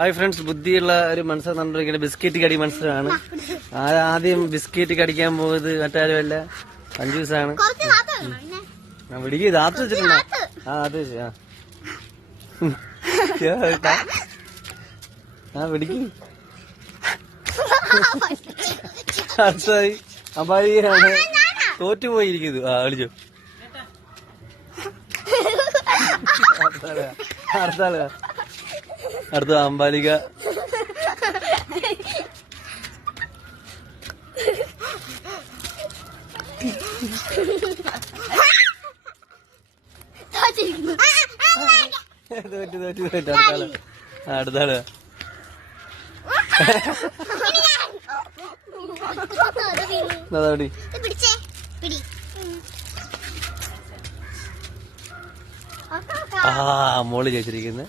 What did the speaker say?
Hi friends, ബുദ്ധിയുള്ള ഒരു മത്സരം നടന്നിരിക്കുന്നത് ബിസ്ക്കറ്റ് കടി മത്സരമാണ്. ആദ്യം ബിസ്ക്കറ്റ് കടിക്കാൻ പോകുന്നത് മറ്റാരുമല്ല, അഞ്ജൂസാണ്. പിടിക്ക്, താത്ത് വെച്ചിട്ടുണ്ടോ? അത് വെച്ച് പിടിക്ക്. അടുത്തായി അമ്പാലികയാണ് തോറ്റുപോയിരിക്കുന്നത്. കളിച്ചു. അടുത്ത അമ്പാലിക. അടുത്താള് മോള് ചോദിച്ചിരിക്കുന്നത്.